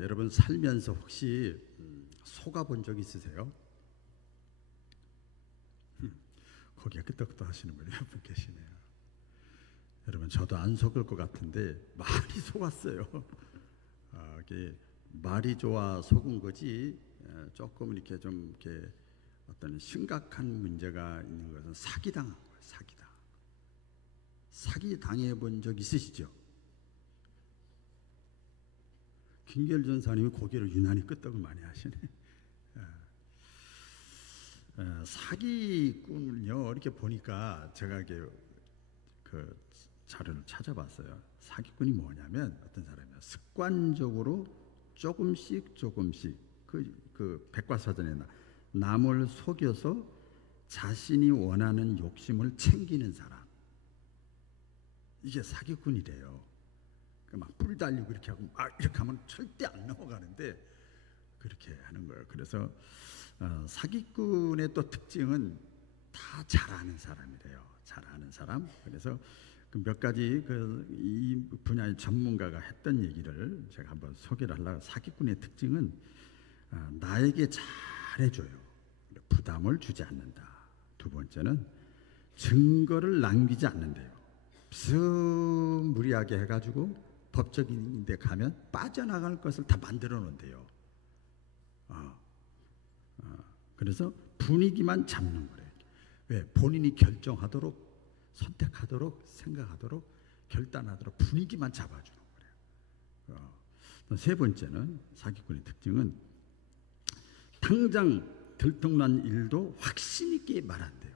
여러분 살면서 혹시 속아본 적 있으세요? 거기에 끄떡끄떡 하시는 분이 몇 분 계시네요. 여러분 저도 안 속을 것 같은데 많이 속았어요. 이게 말이 좋아 속은 거지 조금 이렇게 좀 이렇게 어떤 심각한 문제가 있는 것은 사기당한 거예요. 사기 당해본 적 있으시죠? 김계열 전사님이 고개를 유난히 끄떡을 많이 하시네. 사기꾼을요 이렇게 보니까 제가 이게 그 자료를 찾아봤어요. 사기꾼이 뭐냐면 어떤 사람이야 습관적으로 조금씩 그 백과사전에 남을 속여서 자신이 원하는 욕심을 챙기는 사람, 이게 사기꾼이래요. 막 뿔 달리고 이렇게 하고 이렇게 하면 절대 안 넘어가는데 그렇게 하는 거예요. 그래서 사기꾼의 또 특징은 다 잘하는 사람이래요. 잘하는 사람. 그래서 그 몇 가지 이 분야의 전문가가 했던 얘기를 제가 한번 소개를 하려고. 사기꾼의 특징은 나에게 잘해줘요. 부담을 주지 않는다. 두 번째는 증거를 남기지 않는데요. 무리하게 해가지고 법적인 데 가면 빠져나갈 것을 다 만들어 놓은대요. 그래서 분위기만 잡는 거래요. 왜? 본인이 결정하도록, 선택하도록, 생각하도록, 결단하도록 분위기만 잡아주는 거래요. 세 번째는 사기꾼의 특징은 당장 들통난 일도 확신 있게 말한대요.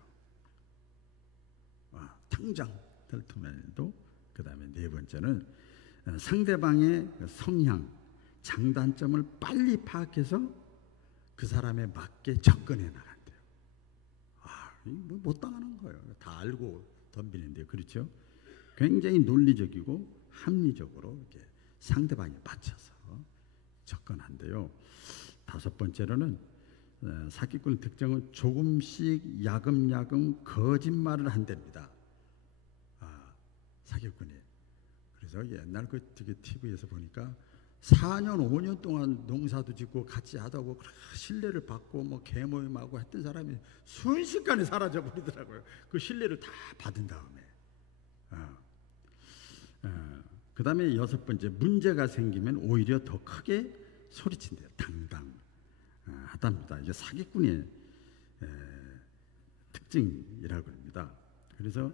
당장 들통난 일도. 그 다음에 네 번째는 상대방의 성향, 장단점을 빨리 파악해서 그 사람에 맞게 접근해 나간대요. 못 당하는 거예요. 다 알고 덤비는데, 그렇죠? 굉장히 논리적이고 합리적으로 이렇게 상대방에 맞춰서 접근한대요. 다섯 번째로는 사기꾼의 특징은 조금씩 야금야금 거짓말을 한답니다. 사기꾼이. 그래서 옛날 그 TV에서 보니까 4년 5년 동안 농사도 짓고 같이 하다고 신뢰를 받고 뭐 개모임하고 했던 사람이 순식간에 사라져 버리더라고요. 그 신뢰를 다 받은 다음에. 그 다음에 여섯 번째, 문제가 생기면 오히려 더 크게 소리친대요. 당당하답니다. 이게 사기꾼의 특징이라고 합니다. 그래서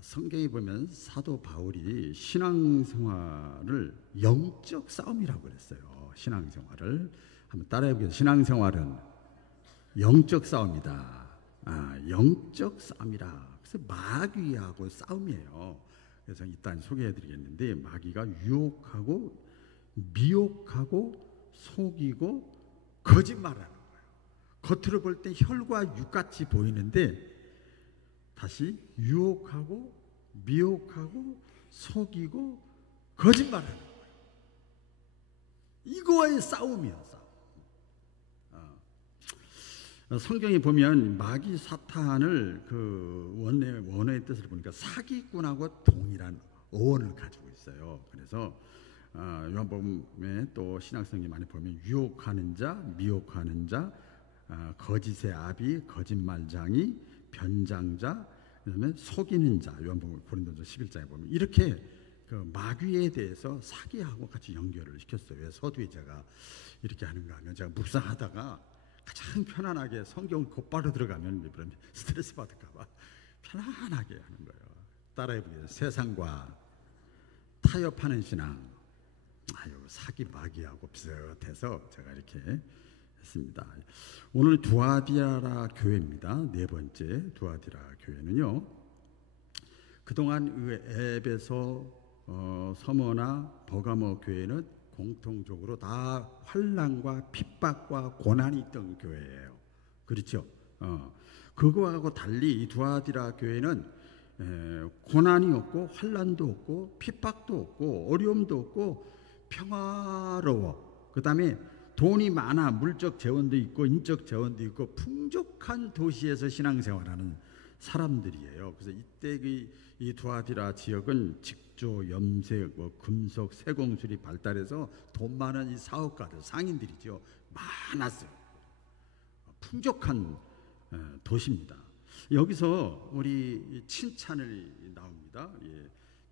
성경에 보면 사도 바울이 신앙생활을 영적 싸움이라고 그랬어요. 신앙생활을 한번 따라해보겠습니다. 신앙생활은 영적 싸움이다. 영적 싸움이라. 그래서 마귀하고 싸움이에요. 그래서 일단 소개해드리겠는데, 마귀가 유혹하고 미혹하고 속이고 거짓말하는 거예요. 겉으로 볼 때 혈과 육같이 보이는데 다시 유혹하고 미혹하고 속이고 거짓말하는 거예요. 이거와의 싸움이야, 싸움. 성경에 보면 마귀 사탄을 그 원어의 뜻을 보니까 사기꾼하고 동일한 어원을 가지고 있어요. 그래서 요한복음에 또 신약성경에 많이 보면 유혹하는 자, 미혹하는 자, 거짓의 아비, 거짓말장이, 변장자, 그다음에 속이는 자. 요한복음 고린도전서 11장에 보면 이렇게 그 마귀에 대해서 사기하고 같이 연결을 시켰어요. 왜 서두에 제가 이렇게 하는가 하면, 제가 묵상하다가 가장 편안하게 성경 곧바로 들어가면 스트레스 받을까봐 편안하게 하는 거예요. 따라해보겠습니다. 세상과 타협하는 신앙. 사기 마귀하고 비슷해서 제가 이렇게 했습니다. 오늘 두아디라 교회입니다. 네 번째 두아디라 교회는요, 그동안 에베소, 서머나 버가모 교회는 공통적으로 다 환난과 핍박과 고난이 있던 교회예요. 그렇죠? 그거하고 달리 이 두아디라 교회는 고난이 없고 환난도 없고 핍박도 없고 어려움도 없고 평화로워. 그 다음에 돈이 많아 물적 재원도 있고 인적 재원도 있고 풍족한 도시에서 신앙생활하는 사람들이에요. 그래서 이때 이 두아디라 지역은 직조, 염색, 금속, 세공술이 발달해서 돈 많은 이 사업가들, 상인들이죠. 많았어요. 풍족한 도시입니다. 여기서 우리 칭찬을 나옵니다.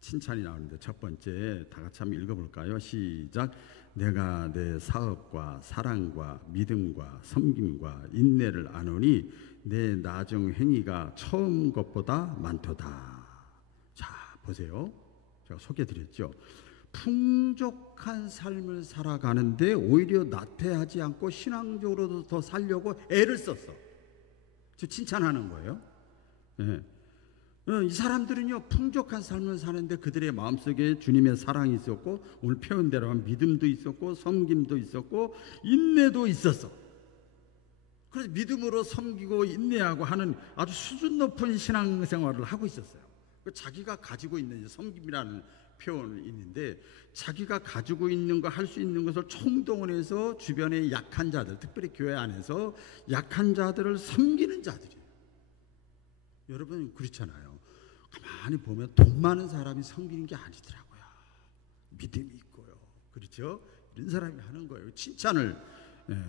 칭찬이 나오는데 첫 번째 다 같이 한번 읽어볼까요? 시작. 내가 내 사업과 사랑과 믿음과 섬김과 인내를 아노니 내 나중 행위가 처음 것보다 많도다. 자, 보세요. 제가 소개해드렸죠. 풍족한 삶을 살아가는데 오히려 나태하지 않고 신앙적으로도 더 살려고 애를 썼어. 저 칭찬하는 거예요. 네. 이 사람들은요, 풍족한 삶을 사는데 그들의 마음속에 주님의 사랑이 있었고, 오늘 표현대로 한 믿음도 있었고, 섬김도 있었고, 인내도 있었어. 그래서 믿음으로 섬기고 인내하고 하는 아주 수준 높은 신앙생활을 하고 있었어요. 자기가 가지고 있는 섬김이라는 표현이 있는데, 자기가 가지고 있는 거, 할 수 있는 것을 총동원해서 주변의 약한 자들, 특별히 교회 안에서 약한 자들을 섬기는 자들이에요. 여러분 그렇잖아요. 가만히 보면 돈 많은 사람이 섬기는 게 아니더라고요. 믿음이 있고요. 그렇죠? 이런 사람이 하는 거예요. 칭찬을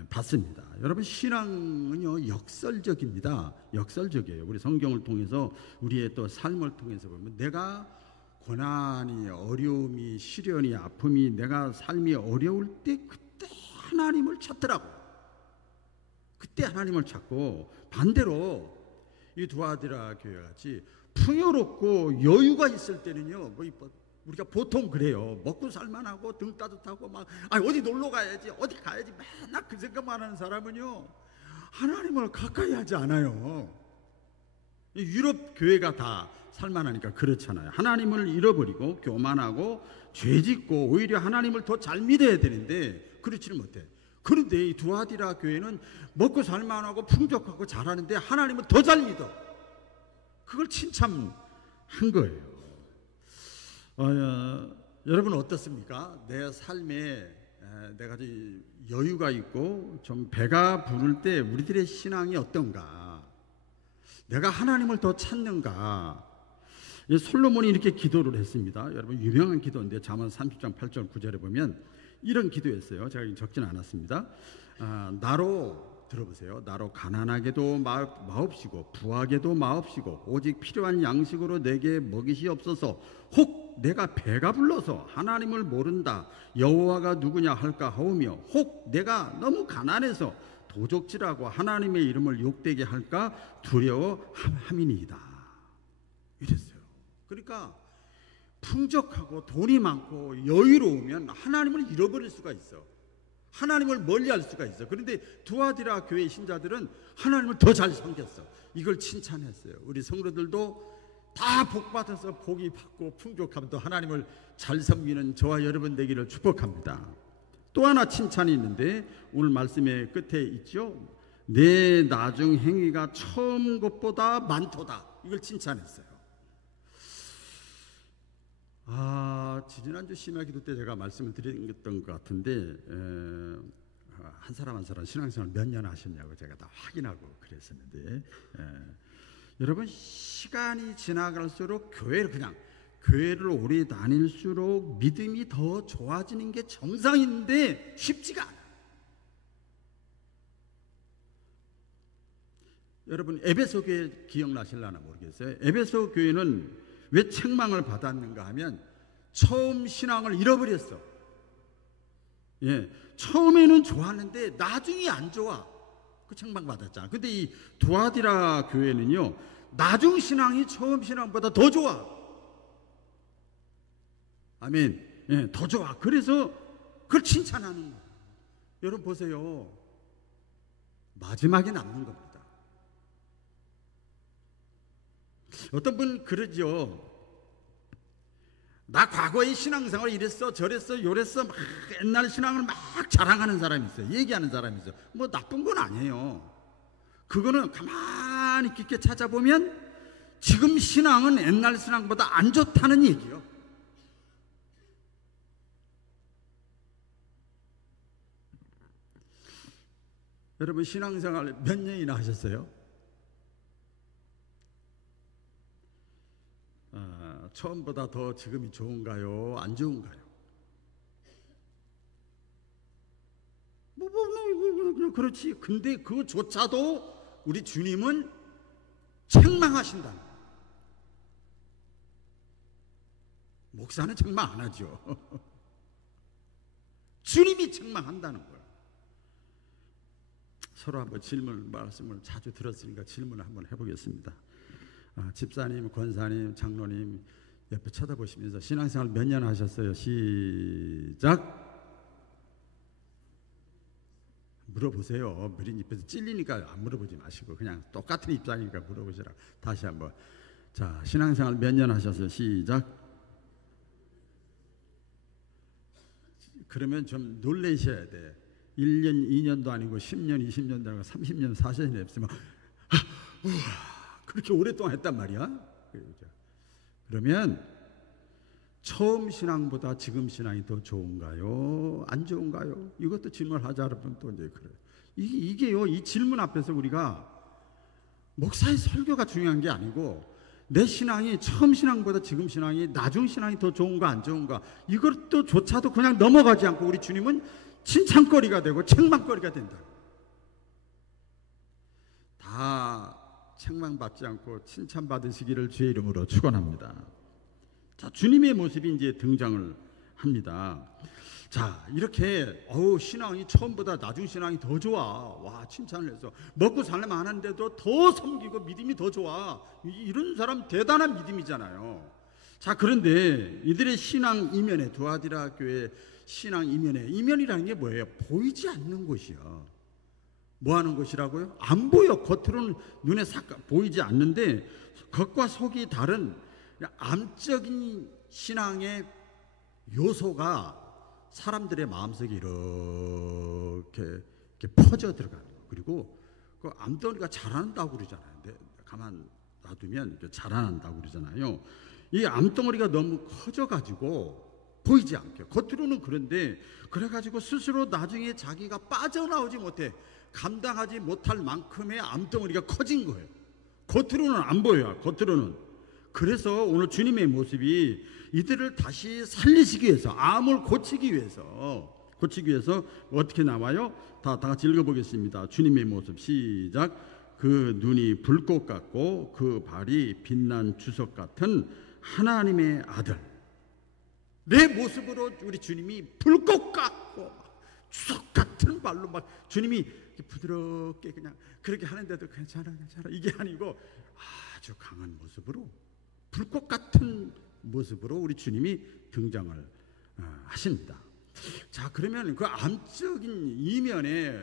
받습니다. 여러분 신앙은요 역설적입니다. 역설적이에요. 우리 성경을 통해서 우리의 또 삶을 통해서 보면 내가 고난이, 어려움이, 시련이, 아픔이, 내가 삶이 어려울 때 그때 하나님을 찾더라고요. 그때 하나님을 찾고, 반대로 이 두아디라 교회 같이 풍요롭고 여유가 있을 때는요, 우리가 보통 그래요. 먹고 살만하고 등 따뜻하고 막 어디 놀러 가야지, 어디 가야지, 맨날 그 생각만 하는 사람은요 하나님을 가까이 하지 않아요. 유럽 교회가 다 살만하니까 그렇잖아요. 하나님을 잃어버리고 교만하고 죄짓고 오히려 하나님을 더 잘 믿어야 되는데 그렇지는 못해. 그런데 이 두아디라 교회는 먹고 살만하고 풍족하고 잘하는데 하나님은 더 잘 믿어. 그걸 칭찬한 거예요. 여러분 어떻습니까? 내 삶에 내가 여유가 있고 좀 배가 부를 때 우리들의 신앙이 어떤가? 내가 하나님을 더 찾는가? 솔로몬이 이렇게 기도를 했습니다. 여러분 유명한 기도인데 잠언 30장 8절 9절에 보면 이런 기도했어요. 제가 적진 않았습니다. 나로 들어보세요. 나로 가난하게도 마옵시고 부하게도 마옵시고 오직 필요한 양식으로 내게 먹이시옵소서. 혹 내가 배가 불러서 하나님을 모른다 여호와가 누구냐 할까 하오며 혹 내가 너무 가난해서 도적질하고 하나님의 이름을 욕되게 할까 두려워함이니이다. 이랬어요. 그러니까 풍족하고 돈이 많고 여유로우면 하나님을 잃어버릴 수가 있어. 하나님을 멀리할 수가 있어. 그런데 두아디라 교회 신자들은 하나님을 더 잘 섬겼어. 이걸 칭찬했어요. 우리 성도들도 다 복받아서 복이 받고 풍족함도 하나님을 잘 섬기는 저와 여러분 되기를 축복합니다. 또 하나 칭찬이 있는데 오늘 말씀의 끝에 있죠. 내 나중 행위가 처음 것보다 많도다. 이걸 칭찬했어요. 지난주 심야 기도 때 제가 말씀을 드렸던 것 같은데 한 사람 한 사람 신앙생활 몇 년 하셨냐고 제가 다 확인하고 그랬었는데 여러분 시간이 지나갈수록 교회를 오래 다닐수록 믿음이 더 좋아지는 게 정상인데 쉽지가 않아요. 여러분 에베소 교회 기억나실라나 모르겠어요. 에베소 교회는 왜 책망을 받았는가 하면 처음 신앙을 잃어버렸어. 처음에는 좋았는데 나중이 안 좋아. 그 책망 받았잖아. 근데 이 두아디라 교회는요 나중 신앙이 처음 신앙보다 더 좋아. 아멘. 더 좋아. 그래서 그걸 칭찬하는 거예요. 여러분 보세요. 마지막에 남는 겁니다. 어떤 분 그러죠. 나 과거의 신앙생활 이랬어 저랬어 요랬어 막 옛날 신앙을 막 자랑하는 사람이 있어요. 얘기하는 사람이 있어요. 뭐 나쁜 건 아니에요. 그거는 가만히 깊게 찾아보면 지금 신앙은 옛날 신앙보다 안 좋다는 얘기예요. 여러분 신앙생활 몇 년이나 하셨어요? 처음보다 더 지금이 좋은가요? 안 좋은가요? 그렇지. 근데 그조차도 우리 주님은 책망하신다. 목사는 책망 안 하죠. 주님이 책망한다는 거예요. 서로 한번 말씀을 자주 들었으니까 질문을 한번 해보겠습니다. 집사님, 권사님, 장로님 옆에 쳐다보시면서 신앙생활 몇 년 하셨어요? 시작. 물어보세요. 머리 입에서 찔리니까 안 물어보지 마시고 그냥 똑같은 입장이니까 물어보시라. 다시 한번. 자, 신앙생활 몇 년 하셨어요? 시작. 그러면 좀 놀라셔야 돼. 1년, 2년도 아니고 10년, 20년도 아니고 30년, 40년 했으면 그렇게 오랫동안 했단 말이야. 그러면 처음 신앙보다 지금 신앙이 더 좋은가요? 안 좋은가요? 이것도 질문하자면 또 이제 그래. 이게요. 이 질문 앞에서 우리가 목사의 설교가 중요한 게 아니고 내 신앙이 처음 신앙보다 지금 신앙이 나중 신앙이 더 좋은가 안 좋은가 이것도 조차도 그냥 넘어가지 않고 우리 주님은 칭찬거리가 되고 책망거리가 된다. 다 책망받지 않고 칭찬받으시기를 주의 이름으로 축원합니다. 자, 주님의 모습이 이제 등장을 합니다. 자, 이렇게 신앙이 처음보다 나중 신앙이 더 좋아. 와, 칭찬을 해서 먹고 살려면 하는데도 더 섬기고 믿음이 더 좋아. 이런 사람 대단한 믿음이잖아요. 자, 그런데 이들의 신앙 이면에 두아디라 교회 신앙 이면이라는 게 뭐예요? 보이지 않는 것이야. 뭐 하는 것이라고요? 안 보여. 겉으로는 눈에 보이지 않는데 겉과 속이 다른 암적인 신앙의 요소가 사람들의 마음속에 이렇게 퍼져 들어가는 거예요. 그리고 그 암덩어리가 자라난다고 그러잖아요. 근데 가만 놔두면 자라난다고 그러잖아요. 이 암덩어리가 너무 커져가지고 보이지 않게 겉으로는 그런데 그래가지고 스스로 나중에 자기가 빠져나오지 못해 감당하지 못할 만큼의 암덩어리가 커진 거예요. 겉으로는 안 보여요. 겉으로는. 그래서 오늘 주님의 모습이 이들을 다시 살리시기 위해서 암을 고치기 위해서 어떻게 나와요? 다 같이 읽어보겠습니다. 주님의 모습 시작. 그 눈이 불꽃 같고 그 발이 빛난 주석 같은 하나님의 아들. 내 모습으로 우리 주님이 불꽃 같고 주석 같은 발로 막 주님이 부드럽게 그냥 그렇게 하는데도 괜찮아 이게 아니고 아주 강한 모습으로 불꽃 같은 모습으로 우리 주님이 등장을 하십니다. 자, 그러면 그 암적인 이면에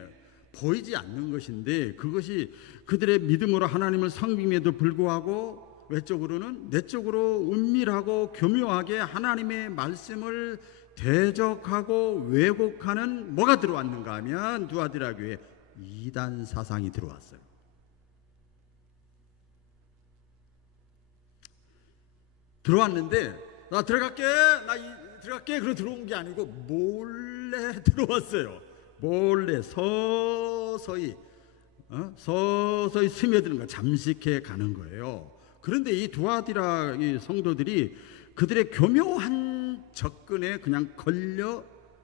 보이지 않는 것인데 그것이 그들의 믿음으로 하나님을 섬김에도 불구하고 외적으로는 내적으로 은밀하고 교묘하게 하나님의 말씀을 대적하고 왜곡하는 뭐가 들어왔는가 하면 두아디라 교회에 이단 사상이 들어왔어요. 들어왔는데 나 들어갈게 그러 들어온 게 아니고 몰래 들어왔어요. 몰래 서서히 스며드는 거 잠식해 가는 거예요. 그런데 이 두아디라 이 성도들이 그들의 교묘한 접근에 그냥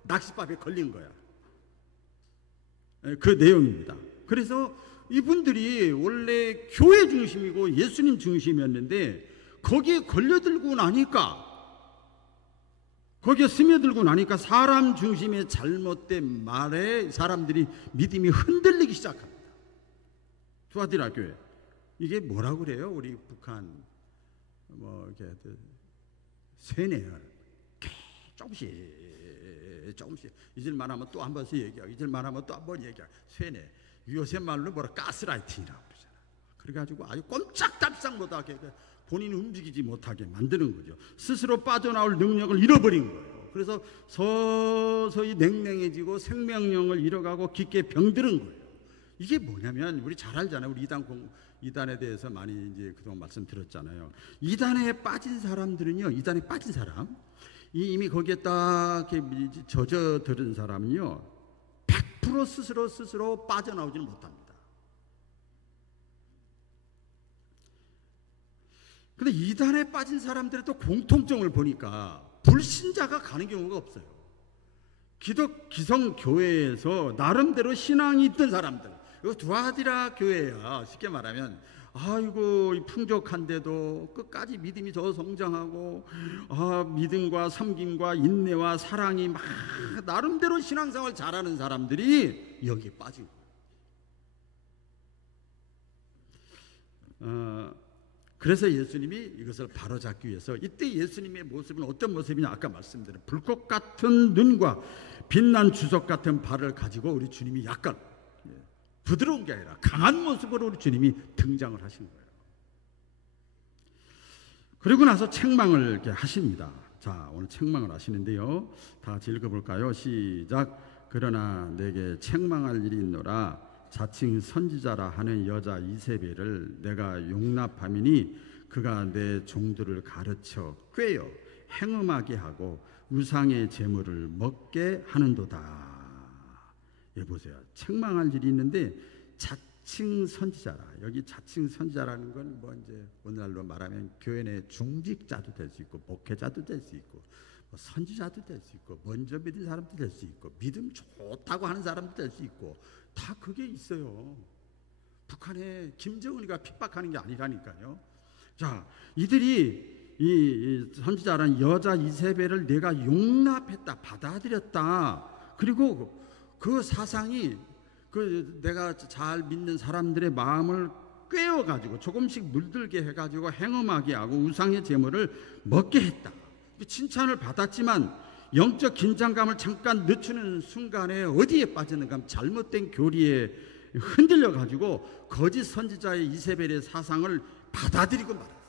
낚싯밥에 걸린 거야. 그 내용입니다. 그래서 이분들이 원래 교회 중심이고 예수님 중심이었는데 거기에 걸려들고 나니까 거기에 스며들고 나니까 사람 중심의 잘못된 말에 사람들이 믿음이 흔들리기 시작합니다. 두아디라 교회 이게 뭐라고 그래요? 우리 북한 이렇게 세뇌요. 조금씩 잊을만 하면 또 한 번씩 얘기하고 잊을만 하면 또 한 번 얘기하고 세뇌. 요새 말로 가스라이팅이라고 그러잖아. 그래가지고 아주 꼼짝달싹 못하게 본인이 움직이지 못하게 만드는 거죠. 스스로 빠져나올 능력을 잃어버린 거예요. 그래서 서서히 냉랭해지고 생명력을 잃어가고 깊게 병드는 거예요. 이게 뭐냐면 우리 잘 알잖아요. 우리 이단에 대해서 많이 이제 그동안 말씀드렸잖아요. 이단에 빠진 사람들은요. 이단에 빠진 사람 이미 거기에 딱 젖어들은 사람은요. 100% 스스로 빠져나오지는 못합니다. 근데 이단에 빠진 사람들의 또 공통점을 보니까 불신자가 가는 경우가 없어요. 기성교회에서 나름대로 신앙이 있던 사람들, 이거 두아디라 교회야. 쉽게 말하면 아이고 풍족한데도 끝까지 믿음이 더 성장하고 믿음과 섬김과 인내와 사랑이 막 나름대로 신앙생활 잘하는 사람들이 여기에 빠진 거예요. 그래서 예수님이 이것을 바로잡기 위해서 이때 예수님의 모습은 어떤 모습이냐, 아까 말씀드린 불꽃 같은 눈과 빛난 주석 같은 발을 가지고 우리 주님이 약간 부드러운 게 아니라 강한 모습으로 우리 주님이 등장을 하신 거예요. 그리고 나서 책망을 이렇게 하십니다. 자, 오늘 책망을 하시는데요, 다 같이 읽어볼까요? 시작. 그러나 내게 책망할 일이 있노라. 자칭 선지자라 하는 여자 이세벨을 내가 용납함이니 그가 내 종들을 가르쳐 꾀어 행음하게 하고 우상의 제물을 먹게 하는도다. 예, 보세요. 책망할 일이 있는데 자칭 선지자라. 여기 자칭 선지자라는 건 뭐 이제 오늘날로 말하면 교회 내 중직자도 될 수 있고 목회자도 될 수 있고 뭐 선지자도 될 수 있고 먼저 믿은 사람도 될 수 있고 믿음 좋다고 하는 사람도 될 수 있고 다 그게 있어요. 북한에 김정은이가 핍박하는 게 아니라니까요. 자, 이들이 이 선지자라는 여자 이세벨을 내가 용납했다, 받아들였다. 그리고 그 사상이 내가 잘 믿는 사람들의 마음을 꿰어가지고 조금씩 물들게 해가지고 행음하게 하고 우상의 제물을 먹게 했다. 칭찬을 받았지만 영적 긴장감을 잠깐 늦추는 순간에 어디에 빠졌는가 하면 잘못된 교리에 흔들려가지고 거짓 선지자의 이세벨의 사상을 받아들이고 말았어요.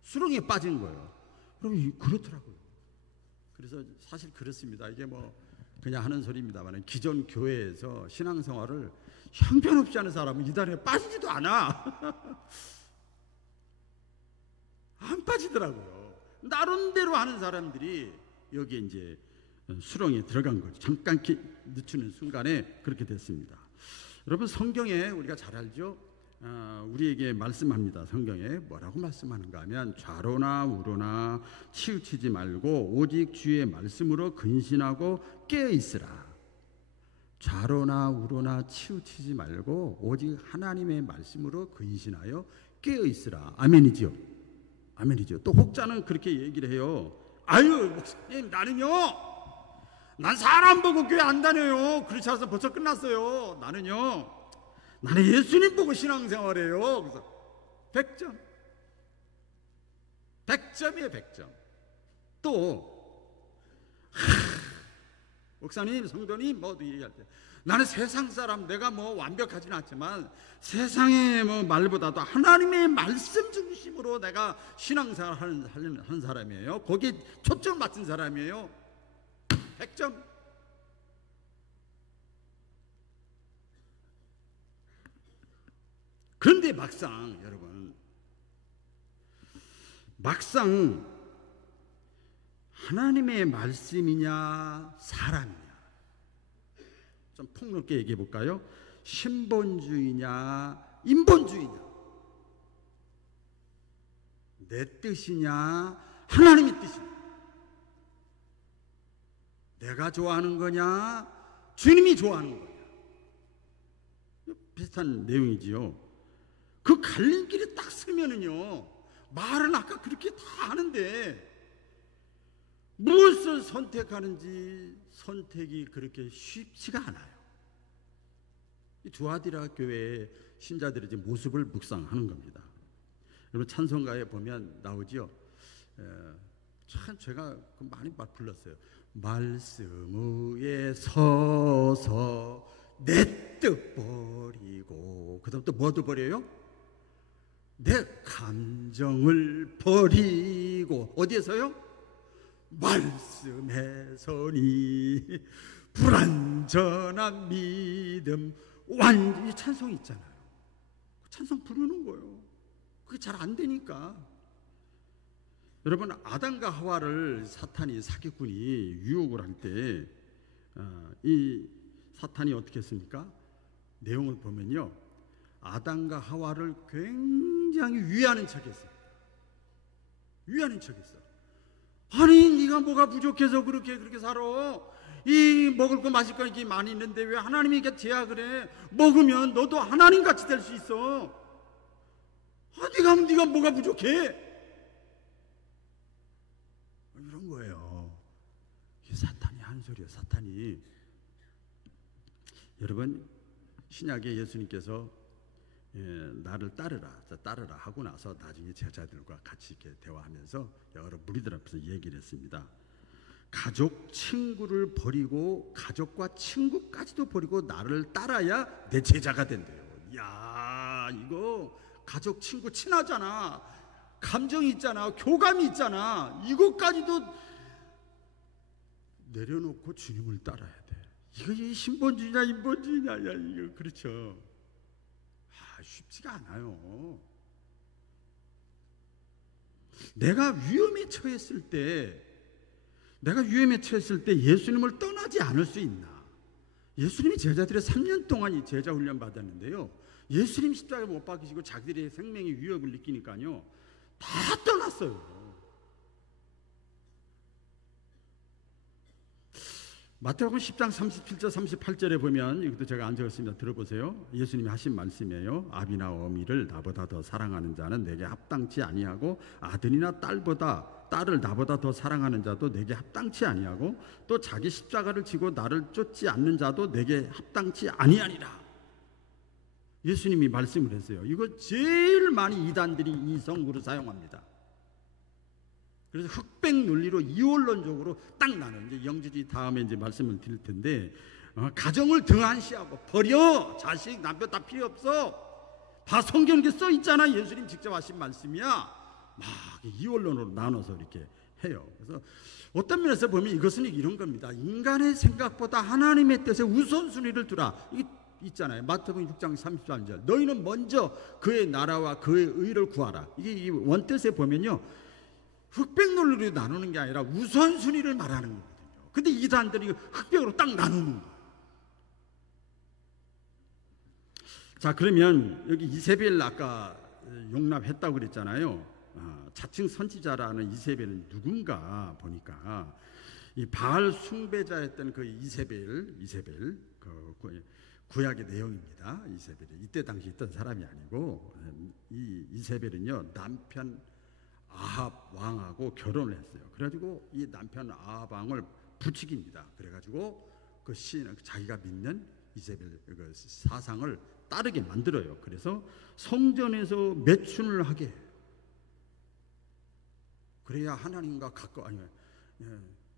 수렁에 빠진 거예요. 그럼 그렇더라고요. 그래서 사실 그렇습니다. 이게 뭐 그냥 하는 소리입니다만 기존 교회에서 신앙생활을 형편없이 하는 사람은 이단에 빠지지도 않아. 안 빠지더라고요. 나름대로 하는 사람들이 여기에 이제 수렁에 들어간 거죠. 잠깐 늦추는 순간에 그렇게 됐습니다. 여러분, 성경에 우리가 잘 알죠? 우리에게 말씀합니다. 성경에 뭐라고 말씀하는가 하면 좌로나 우로나 치우치지 말고 오직 주의 말씀으로 근신하고 깨어 있으라. 좌로나 우로나 치우치지 말고 오직 하나님의 말씀으로 근신하여 깨어 있으라. 아멘이죠. 아멘이죠. 또 혹자는 그렇게 얘기를 해요. 아유 목사님, 나는요, 난 사람 보고 교회 안 다녀요. 그렇지 않아서 벌써 끝났어요. 나는 예수님 보고 신앙생활해요. 그래서 100점 100점이에요. 100점. 또 목사님, 성도님 모두 얘기할 때 나는 세상 사람, 내가 뭐 완벽하지는 않지만 세상의 뭐 말보다도 하나님의 말씀 중심으로 내가 신앙생활 하는 사람이에요. 거기에 초점 맞춘 사람이에요. 100점. 그런데 막상 여러분, 하나님의 말씀이냐 사람이냐, 좀 폭넓게 얘기해 볼까요? 신본주의냐 인본주의냐, 내 뜻이냐 하나님의 뜻이냐, 내가 좋아하는 거냐 주님이 좋아하는 거냐, 비슷한 내용이지요. 그 갈림길에 딱 서면은요, 말은 아까 그렇게 다 하는데 무엇을 선택하는지 선택이 그렇게 쉽지가 않아요. 이 두아디라 교회의 신자들의 이제 모습을 묵상하는 겁니다. 여러분, 찬송가에 보면 나오죠. 참 제가 많이 불렀어요. 말씀 위에 서서 내 뜻 버리고, 그 다음 또 뭐도 버려요? 내 감정을 버리고. 어디에서요? 말씀에 서니 불완전한 믿음 완전히. 찬송 있잖아요. 찬송 부르는 거예요. 그게 잘 안 되니까. 여러분, 아담과 하와를 사탄이, 사기꾼이 유혹을 할 때 이 사탄이 어떻게 했습니까? 내용을 보면요, 아담과 하와를 굉장히 위하는 척했어요. 위안인 척했어. 아니 네가 뭐가 부족해서 그렇게 살아? 이 먹을 거 마실 거 이렇게 많이 있는데 왜 하나님이 이렇게 제약을 해? 먹으면 너도 하나님 같이 될 수 있어. 네가 뭐가 부족해? 이런 거예요. 이게 사탄이 하는 소리예요. 사탄이. 여러분, 신약에 예수님께서 나를 따르라 하고 나서 나중에 제자들과 같이 이렇게 대화하면서 여러 무리들 앞에서 얘기를 했습니다. 가족, 친구를 버리고 가족과 친구까지도 버리고 나를 따라야 내 제자가 된대요. 야, 이거 가족, 친구 친하잖아. 감정이 있잖아. 교감이 있잖아. 이것까지도 내려놓고 주님을 따라야 돼. 이거 신본주의냐 인본주의냐, 야, 이거 그렇죠. 쉽지가 않아요. 내가 위험에 처했을 때 예수님을 떠나지 않을 수 있나? 예수님이 제자들의 3년 동안 이 제자 훈련 받았는데요. 예수님 십자가에 못 박히시고 자기들의 생명의 위협을 느끼니까요, 다 떠났어요. 마태복음 10장 37절 38절에 보면, 이것도 제가 안 적었습니다. 들어보세요. 예수님이 하신 말씀이에요. 아비나 어미를 나보다 더 사랑하는 자는 내게 합당치 아니하고 아들이나 딸을 나보다 더 사랑하는 자도 내게 합당치 아니하고 또 자기 십자가를 지고 나를 쫓지 않는 자도 내게 합당치 아니하니라. 예수님이 말씀을 했어요. 이거 제일 많이 이단들이 이성구로 사용합니다. 그래서 흑백 논리로 이원론적으로 딱 나눠. 이제 영주주의 다음에 이제 말씀을 드릴 텐데, 가정을 등한시하고 버려. 자식, 남편 다 필요 없어. 봐, 성경에 써 있잖아. 예수님 직접 하신 말씀이야. 막 이원론으로 나눠서 이렇게 해요. 그래서 어떤 면에서 보면 이것은 이런 겁니다. 인간의 생각보다 하나님의 뜻에 우선순위를 두라. 이게 있잖아요. 마태복음 6장 33절. 너희는 먼저 그의 나라와 그의 의를 구하라. 이게 이 원뜻에 보면요, 흑백 논리로 나누는 게 아니라 우선순위를 말하는 거거든요. 근데 이단들이 흑백으로 딱 나누는 거예요. 자, 그러면 여기 이세벨 아까 용납했다고 그랬잖아요. 자칭 선지자라는 이세벨은 누군가 보니까 이 바알 숭배자였던 그 이세벨 그 구약의 내용입니다. 이세벨이 이때 당시 있던 사람이 아니고, 이 이세벨은요, 남편 아합 왕하고 결혼을 했어요. 그래가지고 이 남편 아합 왕을 부추깁니다. 그래가지고 그 자기가 믿는 이세벨 그 사상을 따르게 만들어요. 그래서 성전에서 매춘을 하게 해요. 그래야 하나님과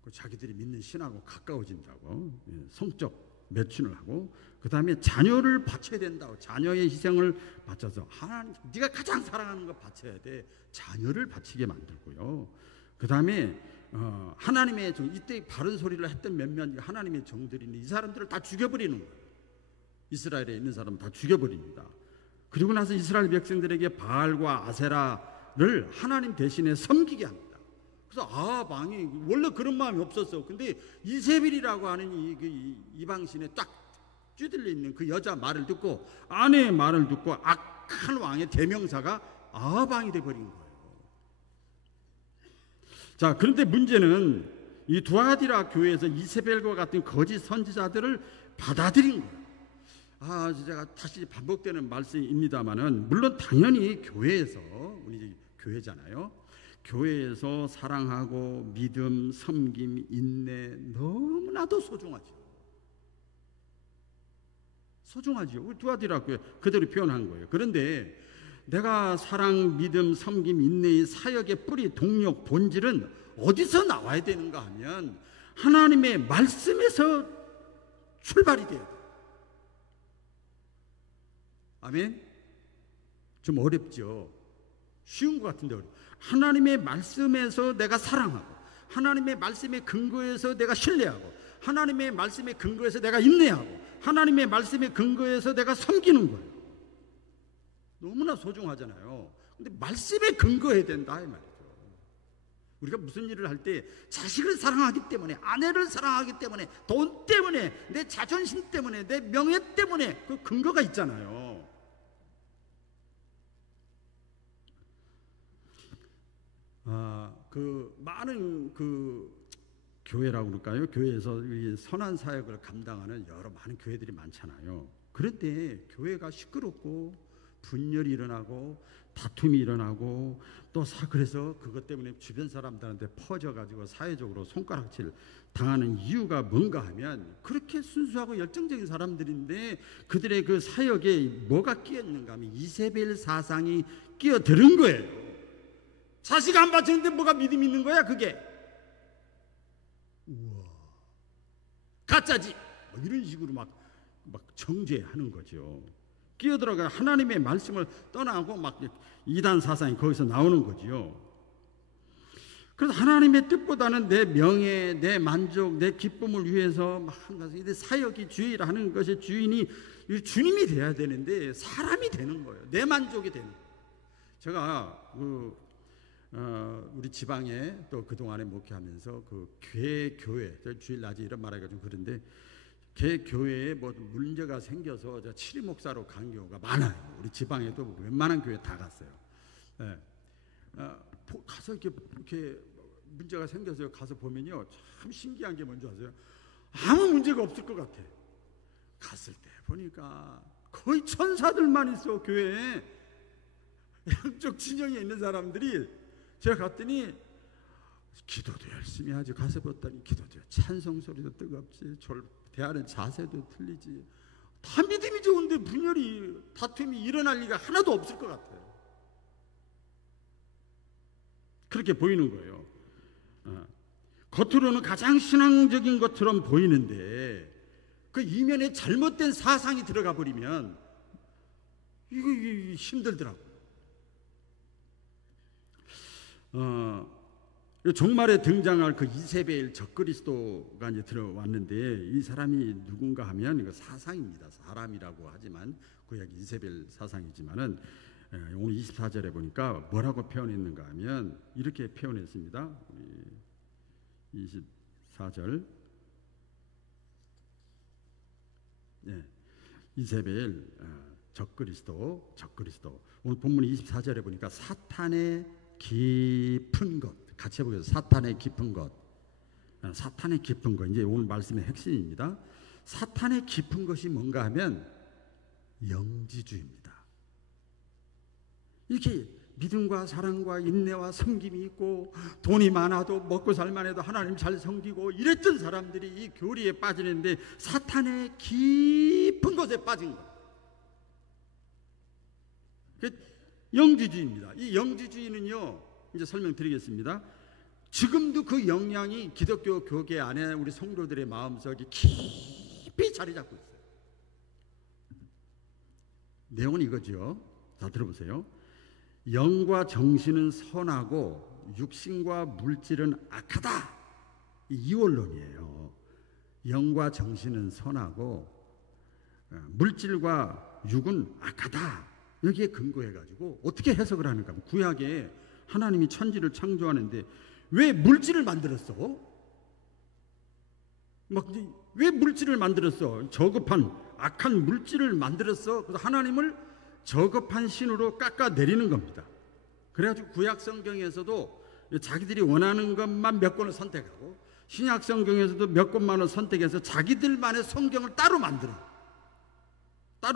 그 자기들이 믿는 신하고 가까워진다고, 성적 매춘을 하고, 그 다음에 자녀를 바쳐야 된다고, 자녀의 희생을 바쳐서 하나님, 네가 가장 사랑하는 거 바쳐야 돼. 자녀를 바치게 만들고요. 그 다음에 하나님의 이때 바른 소리를 했던 몇몇 하나님의 종들이 있는데 이 사람들을 다 죽여버리는 거예요. 이스라엘에 있는 사람은 다 죽여버립니다. 그리고 나서 이스라엘 백성들에게 바알과 아세라를 하나님 대신에 섬기게 합니다. 그래서 아합 왕이 원래 그런 마음이 없었어. 근데 이세벨이라고 하는 이방신에 딱 쥐들려 있는 그 여자 말을 듣고, 아내의 말을 듣고 악한 왕의 대명사가 아합 왕이 돼버린 거예요. 자, 그런데 문제는 이 두아디라 교회에서 이세벨과 같은 거짓 선지자들을 받아들인 거예요. 제가 다시 반복되는 말씀입니다만은, 물론 당연히 교회에서, 우리 교회잖아요. 교회에서 사랑하고 믿음, 섬김, 인내 너무나도 소중하죠. 우리 두아디라 교회 그대로 표현한 거예요. 그런데 내가 사랑, 믿음, 섬김, 인내의 사역의 뿌리, 동력, 본질은 어디서 나와야 되는가 하면 하나님의 말씀에서 출발이 돼야 돼요. 아멘? 좀 어렵죠? 쉬운 것 같은데 어려워. 하나님의 말씀에서 내가 사랑하고, 하나님의 말씀에 근거해서 내가 신뢰하고, 하나님의 말씀에 근거해서 내가 인내하고, 하나님의 말씀에 근거해서 내가 섬기는 거예요. 너무나 소중하잖아요. 근데 말씀에 근거해야 된다 이 말이죠. 우리가 무슨 일을 할 때 자식을 사랑하기 때문에, 아내를 사랑하기 때문에, 돈 때문에, 내 자존심 때문에, 내 명예 때문에 그 근거가 있잖아요. 그 많은 그 교회라고 그럴까요? 교회에서 이 선한 사역을 감당하는 여러 많은 교회들이 많잖아요. 그런데 교회가 시끄럽고 분열이 일어나고 다툼이 일어나고 또 그래서 그것 때문에 주변 사람들한테 퍼져가지고 사회적으로 손가락질 당하는 이유가 뭔가 하면 그렇게 순수하고 열정적인 사람들인데 그들의 그 사역에 뭐가 끼었는가 하면 이세벨 사상이 끼어드는 거예요. 자식 안 바치는데 뭐가 믿음 있는 거야 그게. 우와, 가짜지 뭐 이런 식으로 막 정죄하는 거죠. 끼어들어가 하나님의 말씀을 떠나고 막 이단 사상이 거기서 나오는 거지요. 그래서 하나님의 뜻보다는 내 명예, 내 만족, 내 기쁨을 위해서 막 사역이 주의라 하는 것의 주인이 주님이 돼야 되는데 사람이 되는 거예요. 내 만족이 되는 거예요. 제가 우리 지방에 또 그동안에 목회하면서 그 교회 주일 낮에 이런 말하기가 좀 그런데 교회에 뭐 문제가 생겨서 저 치리 목사로 간 경우가 많아요. 우리 지방에도 웬만한 교회 다 갔어요. 네. 가서 이렇게 문제가 생겨서 가서 보면요, 참 신기한 게 뭔지 아세요? 아무 문제가 없을 것 같아. 갔을 때 보니까 거의 천사들만 있어 교회에. 양쪽 진영에 있는 사람들이 제가 갔더니 기도도 열심히 하지. 가서 봤더니 기도도 찬송 소리도 뜨겁지. 대하는 자세도 틀리지. 다 믿음이 좋은데 분열이 다툼이 일어날 리가 하나도 없을 것 같아요. 그렇게 보이는 거예요. 겉으로는 가장 신앙적인 것처럼 보이는데 그 이면에 잘못된 사상이 들어가 버리면 이거 힘들더라고요. 종말에 등장할 그 이세벨 적그리스도가 이제 들어왔는데 이 사람이 누군가 하면 이거 사상입니다. 사람이라고 하지만 구약 이세벨 사상이지만은 오늘 24절에 보니까 뭐라고 표현했는가 하면 이렇게 표현했습니다. 우리 24절 이세벨 적그리스도 오늘 본문 24절에 보니까 사탄의 깊은 것 같이 해보겠습니다. 사탄의 깊은 것 이제 오늘 말씀의 핵심입니다. 사탄의 깊은 것이 뭔가 하면 영지주의입니다. 이렇게 믿음과 사랑과 인내와 섬김이 있고 돈이 많아도 먹고 살만 해도 하나님 잘 섬기고 이랬던 사람들이 이 교리에 빠지는데 사탄의 깊은 것에 빠진 것. 영지주의입니다. 이 영지주의는요, 이제 설명드리겠습니다. 지금도 그 영향이 기독교 교계 안에 우리 성도들의 마음속에 깊이 자리 잡고 있어요. 내용은 이거죠. 자, 들어보세요. 영과 정신은 선하고 육신과 물질은 악하다. 이 이원론이에요. 영과 정신은 선하고 물질과 육은 악하다. 여기에 근거해가지고 어떻게 해석을 하는가 하면 구약에 하나님이 천지를 창조하는데 왜 물질을 만들었어? 왜 물질을 만들었어? 저급한 악한 물질을 만들었어. 그래서 하나님을 저급한 신으로 깎아내리는 겁니다. 그래가지고 구약 성경에서도 자기들이 원하는 것만 몇 권을 선택하고 신약 성경에서도 몇 권만을 선택해서 자기들만의 성경을 따로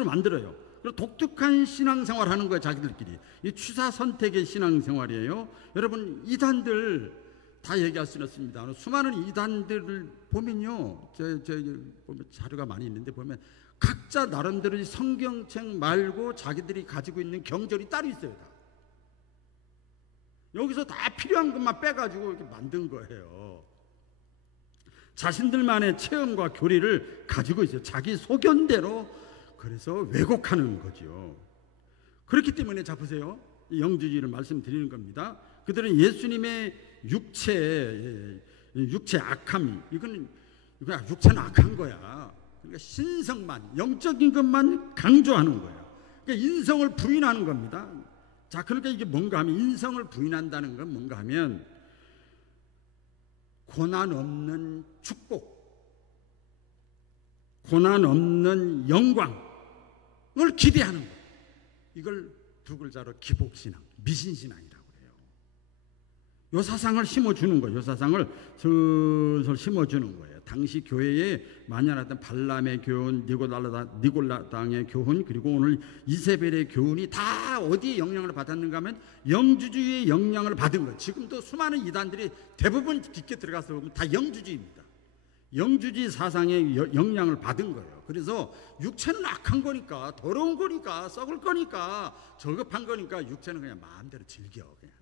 만들어요. 그리고 독특한 신앙생활 하는 거예요. 자기들끼리. 이 취사 선택의 신앙생활이에요. 여러분 이단들 다 얘기할 수는 없습니다. 수많은 이단들을 보면요, 보면 자료가 많이 있는데 보면 각자 나름대로 성경책 말고 자기들이 가지고 있는 경전이 따로 있어요. 다. 여기서 다 필요한 것만 빼가지고 이렇게 만든 거예요. 자신들만의 체험과 교리를 가지고 있어요. 자기 소견대로. 그래서 왜곡하는 거죠. 그렇기 때문에 자 보세요. 영지주의를 말씀드리는 겁니다. 그들은 예수님의 육체 악함, 이건 육체는 악한 거야. 그러니까 신성만, 영적인 것만 강조하는 거예요. 그러니까 인성을 부인하는 겁니다. 자, 그러니까 이게 뭔가 하면 인성을 부인한다는 건 뭔가 하면 고난 없는 축복, 고난 없는 영광을 기대하는 거예요. 이걸 두 글자로 기복신앙, 미신신앙이라고 해요. 요 사상을 심어주는 거예요. 요 사상을 슬슬 심어주는 거예요. 당시 교회에 만연했던 발람의 교훈, 니골라당의 교훈, 그리고 오늘 이세벨의 교훈이 다 어디에 영향을 받았는가 하면 영주주의의 영향을 받은 거예요. 지금도 수많은 이단들이 대부분 깊게 들어가서 보면 다 영주주의입니다. 영주주의 사상의 영향을 받은 거예요. 그래서 육체는 악한 거니까, 더러운 거니까, 썩을 거니까, 저급한 거니까 육체는 그냥 마음대로 즐겨. 그냥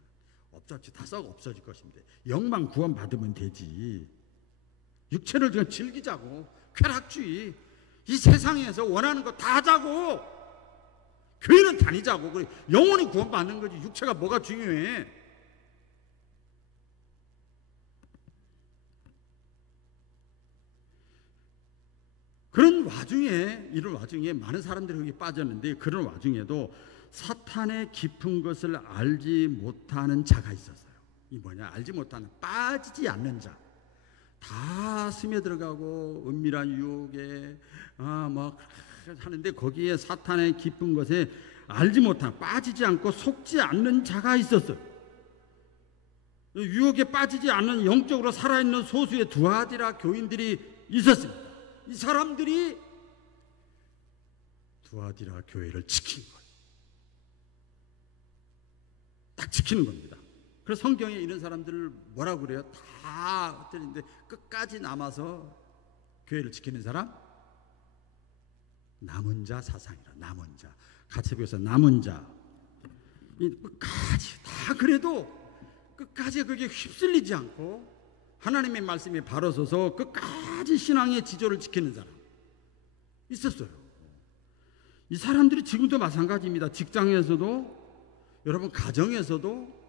없어지 다 썩어 없어질 것인데 영만 구원 받으면 되지. 육체를 그냥 즐기자고. 쾌락주의. 이 세상에서 원하는 거 다 하자고. 교회는 다니자고. 그래 영혼이 구원 받는 거지. 육체가 뭐가 중요해? 그런 와중에, 이런 와중에 많은 사람들이 거기 빠졌는데, 그런 와중에도 사탄의 깊은 것을 알지 못하는 자가 있었어요. 이 뭐냐? 알지 못하는, 빠지지 않는 자. 다 스며들어가고 은밀한 유혹에 막 하는데 거기에 사탄의 깊은 것에 알지 못한, 빠지지 않고 속지 않는 자가 있었어요. 유혹에 빠지지 않는 영적으로 살아있는 소수의 두아디라 교인들이 있었습니다. 이 사람들이 두아디라 교회를 지킨 거예요. 딱 지키는 겁니다. 그래서 성경에 이런 사람들을 뭐라고 그래요? 다 흩어지는데 끝까지 남아서 교회를 지키는 사람? 남은 자 사상이라. 남은 자. 같이 배워서 남은 자. 끝까지 다 그래도 끝까지 그게 휩쓸리지 않고 하나님의 말씀에 바로 서서 끝까지 신앙의 지조를 지키는 사람 있었어요. 이 사람들이 지금도 마찬가지입니다. 직장에서도, 여러분 가정에서도,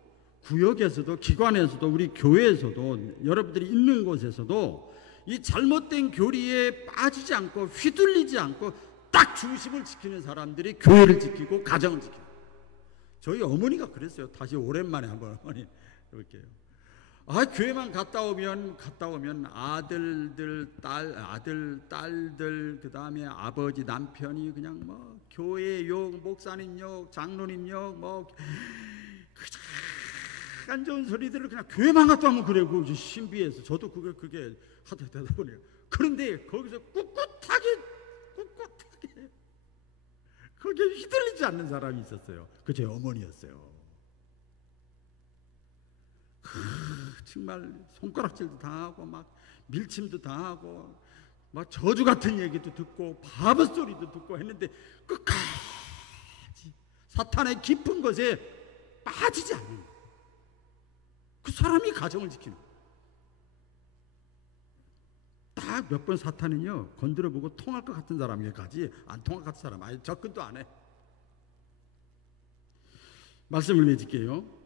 구역에서도, 기관에서도, 우리 교회에서도, 여러분들이 있는 곳에서도 이 잘못된 교리에 빠지지 않고 휘둘리지 않고 딱 중심을 지키는 사람들이 교회를 지키고 가정을 지켜요. 저희 어머니가 그랬어요. 다시 오랜만에 한번 어머니 해볼게요. 교회만 갔다 오면 아들들, 딸들, 그 다음에 아버지, 남편이 그냥 뭐 교회 욕, 목사님 욕, 장로님 욕, 뭐 안 좋은 소리들을 그냥 교회만 갔다 오면 그래. 그 신비해서 저도 그게 하다 보네요. 그런데 거기서 꿋꿋하게 거기에 휘둘리지 않는 사람이 있었어요. 그 제 어머니였어요. 정말 손가락질도 당하고 막 밀침도 당하고 막 저주 같은 얘기도 듣고 바보 소리도 듣고 했는데 끝까지 사탄의 깊은 것에 빠지지 않는 거예요. 그 사람이 가정을 지키는 거예요. 딱 몇 번 사탄은요 건드려보고 통할 것 같은 사람에게 가지 안 통할 것 같은 사람 아예 접근도 안 해. 말씀을 맺을게요.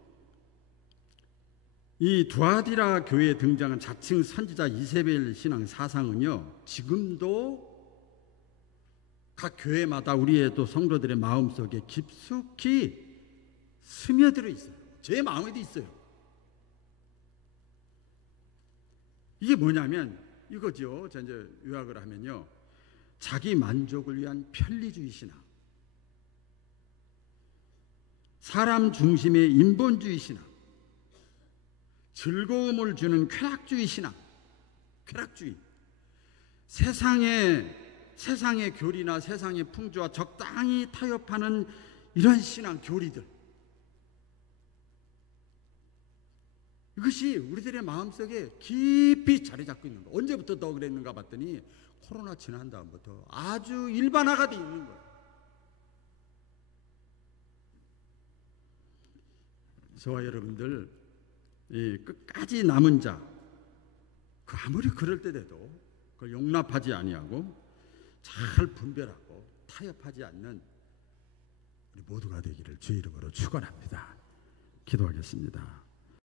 이 두아디라 교회에 등장한 자칭 선지자 이세벨 신앙 사상은요 지금도 각 교회마다 우리의 또 성도들의 마음속에 깊숙이 스며들어 있어요. 제 마음에도 있어요. 이게 뭐냐면 이거죠. 자 이제 요약을 하면요, 자기 만족을 위한 편리주의 신앙, 사람 중심의 인본주의 신앙, 즐거움을 주는 쾌락주의 신앙, 쾌락주의, 세상의 교리나 세상의 풍조와 적당히 타협하는 이런 신앙 교리들, 이것이 우리들의 마음속에 깊이 자리 잡고 있는 거예요. 언제부터 더 그랬는가 봤더니 코로나 지난 다음부터 아주 일반화가 되어 있는 거예요. 저와 여러분들 이 끝까지 남은 자, 그 아무리 그럴 때라도 그걸 용납하지 아니하고 잘 분별하고 타협하지 않는 우리 모두가 되기를 주의 이름으로 축원합니다. 기도하겠습니다.